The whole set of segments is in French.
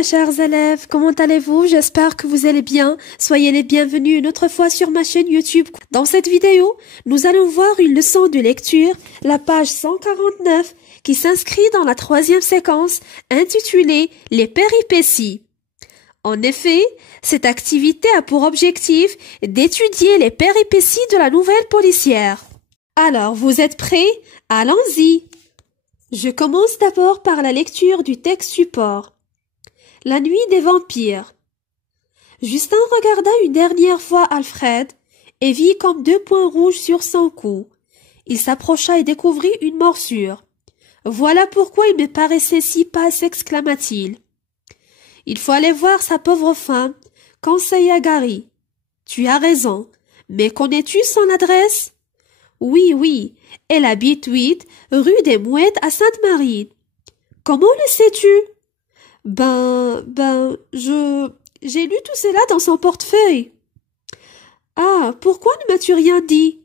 mes chers élèves, comment allez-vous? J'espère que vous allez bien. Soyez les bienvenus une autre fois sur ma chaîne YouTube. Dans cette vidéo, nous allons voir une leçon de lecture, la page 149, qui s'inscrit dans la troisième séquence intitulée « Les péripéties ». En effet, cette activité a pour objectif d'étudier les péripéties de la nouvelle policière. Alors, vous êtes prêts? Allons-y! Je commence d'abord par la lecture du texte support. La nuit des vampires. Justin regarda une dernière fois Alfred et vit comme deux points rouges sur son cou. Il s'approcha et découvrit une morsure. « Voilà pourquoi il me paraissait si pâle, s'exclama-t-il. « Il faut aller voir sa pauvre femme, conseilla Gary. « Tu as raison, mais connais-tu son adresse? »« Oui, elle habite 8, rue des Mouettes à Sainte-Marie. »« Comment le sais-tu? » J'ai lu tout cela dans son portefeuille. »« Ah, pourquoi ne m'as-tu rien dit? »«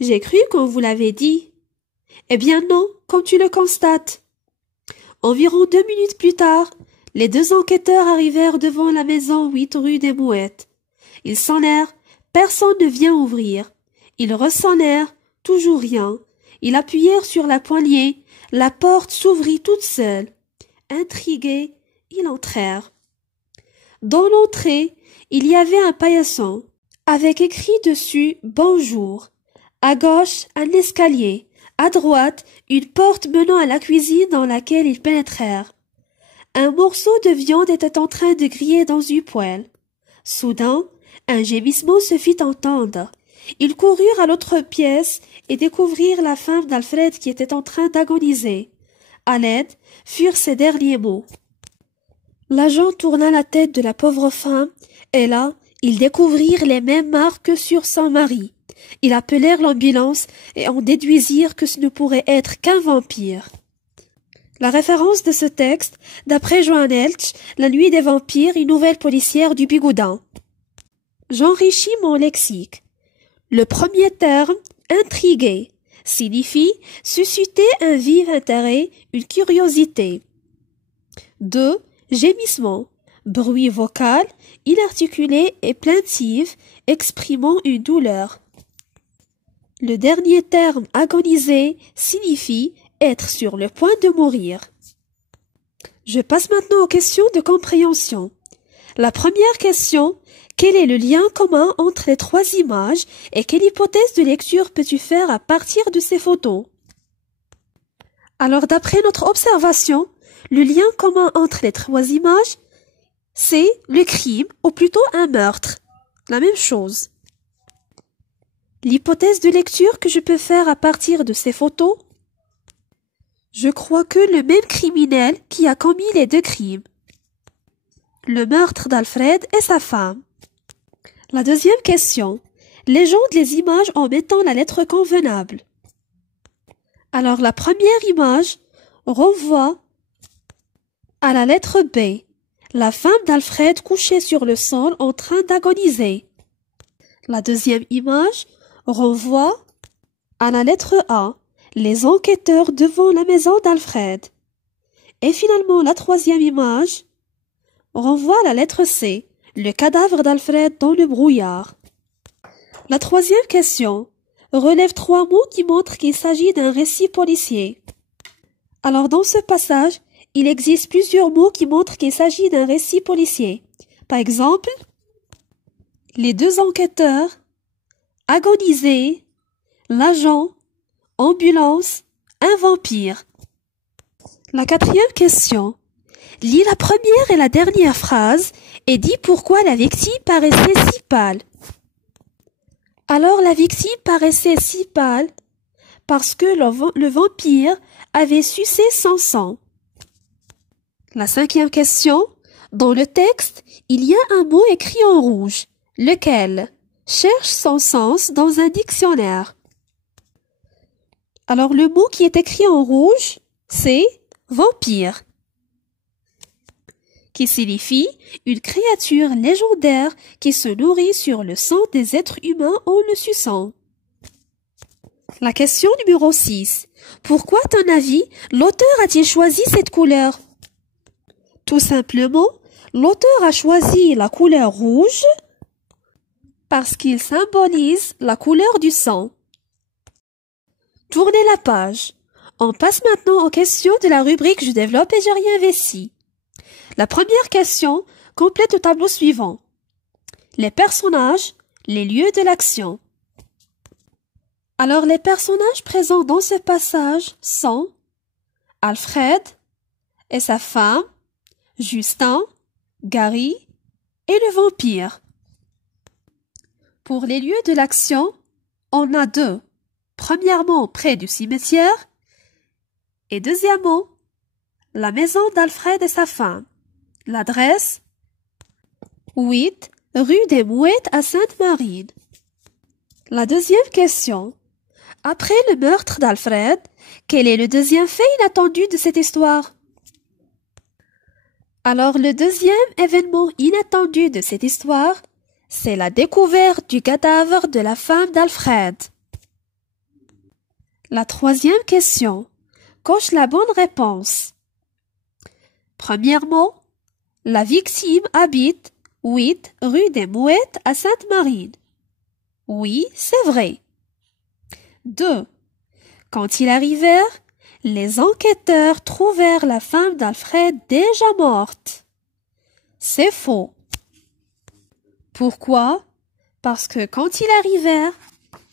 J'ai cru qu'on vous l'avait dit. »« Eh bien non, comme tu le constates. » Environ 2 minutes plus tard, les deux enquêteurs arrivèrent devant la maison 8 rue des Mouettes. Ils sonnèrent, personne ne vient ouvrir. Ils ressonnèrent, toujours rien. Ils appuyèrent sur la poignée, la porte s'ouvrit toute seule. Intrigués, ils entrèrent. Dans l'entrée, il y avait un paillasson, avec écrit dessus « Bonjour ». À gauche, un escalier. À droite, une porte menant à la cuisine dans laquelle ils pénétrèrent. Un morceau de viande était en train de griller dans une poêle. Soudain, un gémissement se fit entendre. Ils coururent à l'autre pièce et découvrirent la femme d'Alfred qui était en train d'agoniser. À l'aide furent ses derniers mots. L'agent tourna la tête de la pauvre femme, et là, ils découvrirent les mêmes marques que sur son mari. Ils appelèrent l'ambulance et en déduisirent que ce ne pourrait être qu'un vampire. La référence de ce texte, d'après Joan Elch, La nuit des vampires, une nouvelle policière du Bigoudin. J'enrichis mon lexique. Le premier terme, intriguer, signifie susciter un vif intérêt, une curiosité. 2. Gémissement, bruit vocal, inarticulé et plaintif, exprimant une douleur. Le dernier terme, agoniser, signifie être sur le point de mourir. Je passe maintenant aux questions de compréhension. La première question, quel est le lien commun entre les trois images et quelle hypothèse de lecture peux-tu faire à partir de ces photos? Alors, d'après notre observation, le lien commun entre les trois images, c'est le crime, ou plutôt un meurtre. La même chose. L'hypothèse de lecture que je peux faire à partir de ces photos, je crois que le même criminel qui a commis les deux crimes. Le meurtre d'Alfred et sa femme. La deuxième question. Légende les images en mettant la lettre convenable. Alors la première image renvoie à la lettre B. La femme d'Alfred couchée sur le sol en train d'agoniser. La deuxième image renvoie à la lettre A. Les enquêteurs devant la maison d'Alfred. Et finalement la troisième image renvoie à la lettre C. Le cadavre d'Alfred dans le brouillard. La troisième question relève 3 mots qui montrent qu'il s'agit d'un récit policier. Alors dans ce passage, il existe plusieurs mots qui montrent qu'il s'agit d'un récit policier. Par exemple, les deux enquêteurs, agoniser, l'agent, ambulance, un vampire. La quatrième question. Lis la première et la dernière phrase et dis pourquoi la victime paraissait si pâle. Alors la victime paraissait si pâle parce que le vampire avait sucé son sang. La cinquième question. Dans le texte, il y a un mot écrit en rouge. Lequel? Cherche son sens dans un dictionnaire. Alors le mot qui est écrit en rouge, c'est vampire, qui signifie une créature légendaire qui se nourrit sur le sang des êtres humains en le suçant. La question numéro 6. Pourquoi, à ton avis, l'auteur a-t-il choisi cette couleur? Tout simplement, l'auteur a choisi la couleur rouge parce qu'il symbolise la couleur du sang. Tournez la page. On passe maintenant aux questions de la rubrique Je développe et je réinvestis. La première question complète le tableau suivant. Les personnages, les lieux de l'action. Alors les personnages présents dans ce passage sont Alfred et sa femme, Justin, Gary et le vampire. Pour les lieux de l'action, on a deux. Premièrement, près du cimetière et deuxièmement, la maison d'Alfred et sa femme. L'adresse 8 rue des Mouettes à Sainte-Marine. La deuxième question. Après le meurtre d'Alfred, quel est le deuxième fait inattendu de cette histoire? Alors le deuxième événement inattendu de cette histoire, c'est la découverte du cadavre de la femme d'Alfred. La troisième question. Coche la bonne réponse. Premièrement, la victime habite 8 rue des Mouettes à Sainte-Marine. Oui, c'est vrai. 2. Quand ils arrivèrent, les enquêteurs trouvèrent la femme d'Alfred déjà morte. C'est faux. Pourquoi? Parce que quand ils arrivèrent,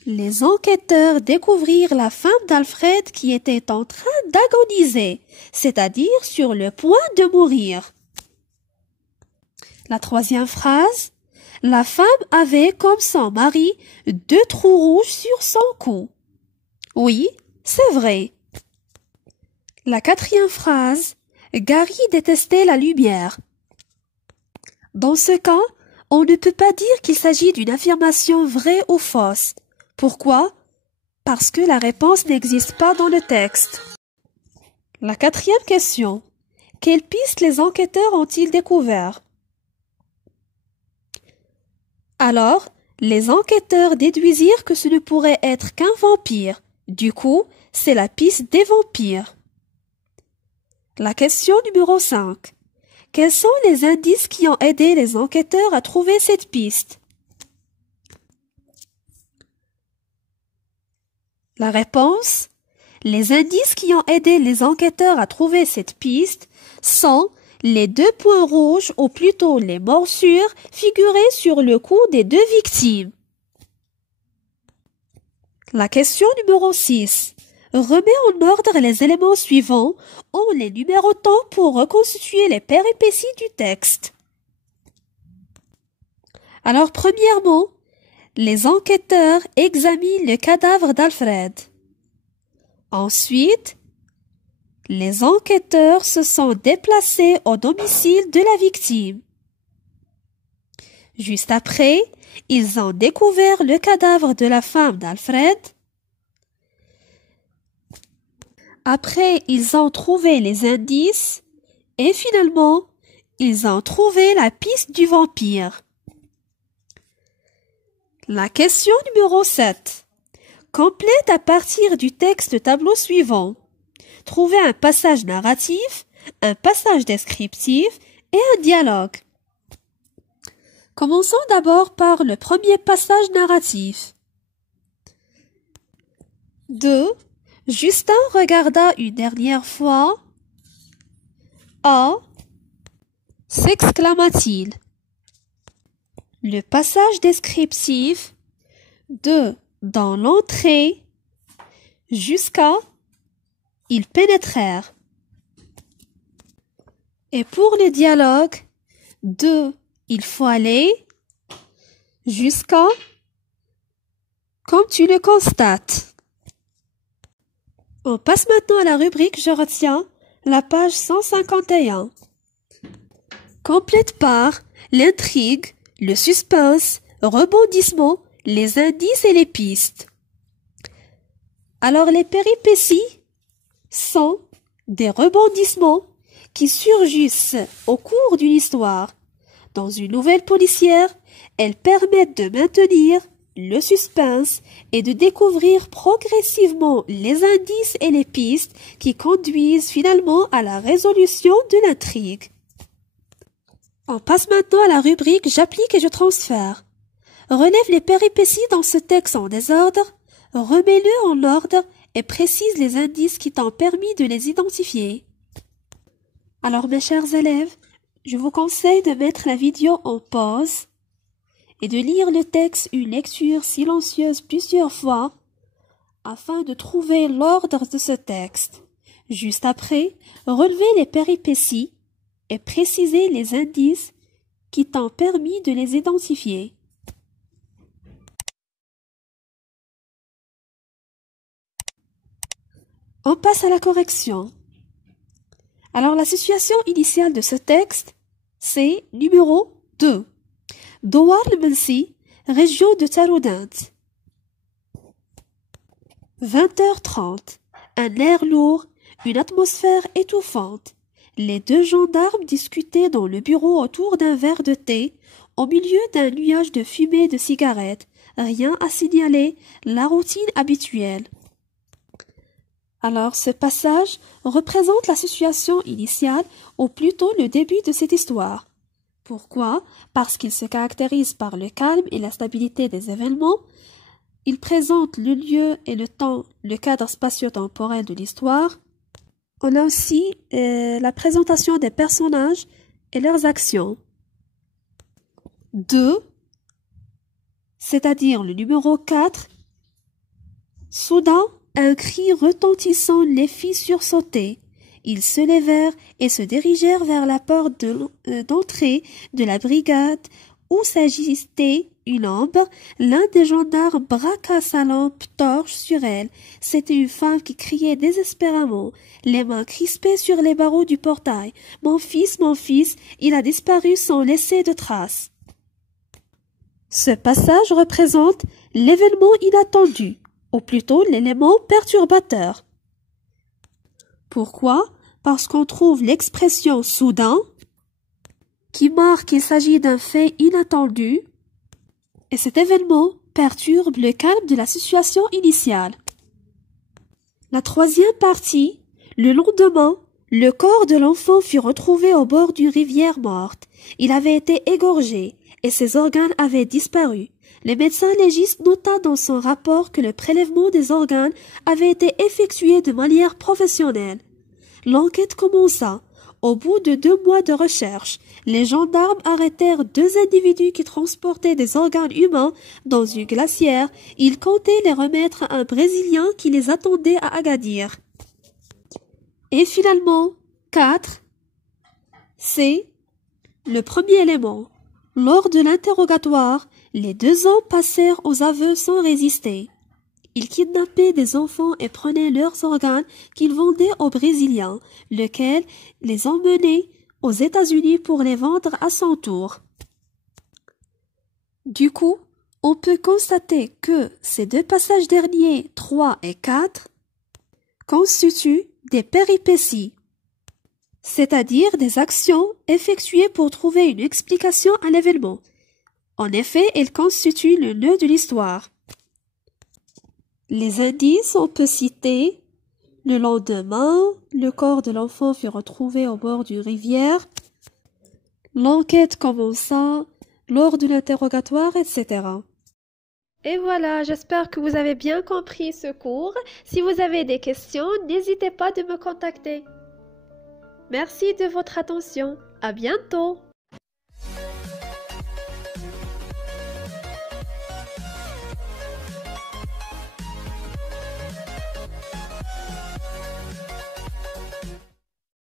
les enquêteurs découvrirent la femme d'Alfred qui était en train d'agoniser, c'est-à-dire sur le point de mourir. La troisième phrase. La femme avait, comme son mari, 2 trous rouges sur son cou. Oui, c'est vrai. La quatrième phrase. Gary détestait la lumière. Dans ce cas, on ne peut pas dire qu'il s'agit d'une affirmation vraie ou fausse. Pourquoi? Parce que la réponse n'existe pas dans le texte. La quatrième question. Quelles pistes les enquêteurs ont-ils découvert? Alors, les enquêteurs déduisirent que ce ne pourrait être qu'un vampire. Du coup, c'est la piste des vampires. La question numéro 5. Quels sont les indices qui ont aidé les enquêteurs à trouver cette piste? La réponse. Les indices qui ont aidé les enquêteurs à trouver cette piste sont les 2 points rouges ou plutôt les morsures figurées sur le cou des 2 victimes. La question numéro 6. Remets en ordre les éléments suivants en les numérotant pour reconstituer les péripéties du texte. Alors premièrement, les enquêteurs examinent le cadavre d'Alfred. Ensuite, les enquêteurs se sont déplacés au domicile de la victime. Juste après, ils ont découvert le cadavre de la femme d'Alfred. Après, ils ont trouvé les indices et finalement, ils ont trouvé la piste du vampire. La question numéro 7. Complète à partir du texte tableau suivant. Trouvez un passage narratif, un passage descriptif et un dialogue. Commençons d'abord par le premier passage narratif. 2. Justin regarda une dernière fois. Ah, s'exclama-t-il. Le passage descriptif de dans l'entrée jusqu'à ils pénétrèrent. Et pour le dialogue de il faut aller jusqu'à comme tu le constates. On passe maintenant à la rubrique Je retiens, la page 151. Complète par l'intrigue, le suspense, rebondissement, les indices et les pistes. Alors les péripéties sont des rebondissements qui surgissent au cours d'une histoire. Dans une nouvelle policière, elles permettent de maintenir le suspense et de découvrir progressivement les indices et les pistes qui conduisent finalement à la résolution de l'intrigue. On passe maintenant à la rubrique J'applique et je transfère. Relève les péripéties dans ce texte en désordre, remets-le en ordre et précise les indices qui t'ont permis de les identifier. Alors mes chers élèves, je vous conseille de mettre la vidéo en pause et de lire le texte une lecture silencieuse plusieurs fois afin de trouver l'ordre de ce texte. Juste après, relevez les péripéties et précisez les indices qui t'ont permis de les identifier. On passe à la correction. Alors la situation initiale de ce texte, c'est numéro 2. Douar el-Mensi, région de Taroudant. 20h30. Un air lourd, une atmosphère étouffante. Les deux gendarmes discutaient dans le bureau autour d'un verre de thé, au milieu d'un nuage de fumée de cigarettes. Rien à signaler, la routine habituelle. Alors, ce passage représente la situation initiale, ou plutôt le début de cette histoire. Pourquoi? Parce qu'il se caractérise par le calme et la stabilité des événements. Il présente le lieu et le temps, le cadre spatio-temporel de l'histoire. On a aussi la présentation des personnages et leurs actions. 2, c'est-à-dire le numéro 4. Soudain, un cri retentissant les fit sursauter. Ils se levèrent et se dirigèrent vers la porte d'entrée de la brigade où s'agissait une lampe. L'un des gendarmes braqua sa lampe torche sur elle. C'était une femme qui criait désespérément, les mains crispées sur les barreaux du portail. Mon fils, il a disparu sans laisser de traces. Ce passage représente l'événement inattendu, ou plutôt l'élément perturbateur. Pourquoi? Parce qu'on trouve l'expression soudain, qui marque qu'il s'agit d'un fait inattendu, et cet événement perturbe le calme de la situation initiale. La troisième partie, le lendemain, le corps de l'enfant fut retrouvé au bord d'une rivière morte. Il avait été égorgé, et ses organes avaient disparu. Le médecin légiste nota dans son rapport que le prélèvement des organes avait été effectué de manière professionnelle. L'enquête commença. Au bout de 2 mois de recherche, les gendarmes arrêtèrent 2 individus qui transportaient des organes humains dans une glacière. Ils comptaient les remettre à un Brésilien qui les attendait à Agadir. Et finalement, 4. C'est le premier élément. Lors de l'interrogatoire, les 2 hommes passèrent aux aveux sans résister. Ils kidnappaient des enfants et prenaient leurs organes qu'ils vendaient aux Brésiliens, lequel les emmenait aux États-Unis pour les vendre à son tour. Du coup, on peut constater que ces 2 passages derniers, 3 et 4, constituent des péripéties, c'est-à-dire des actions effectuées pour trouver une explication à l'événement. En effet, elles constituent le nœud de l'histoire. Les indices, on peut citer le lendemain, le corps de l'enfant fut retrouvé au bord d'une rivière, l'enquête commença, lors de l'interrogatoire, etc. Et voilà, j'espère que vous avez bien compris ce cours. Si vous avez des questions, n'hésitez pas de me contacter. Merci de votre attention. À bientôt.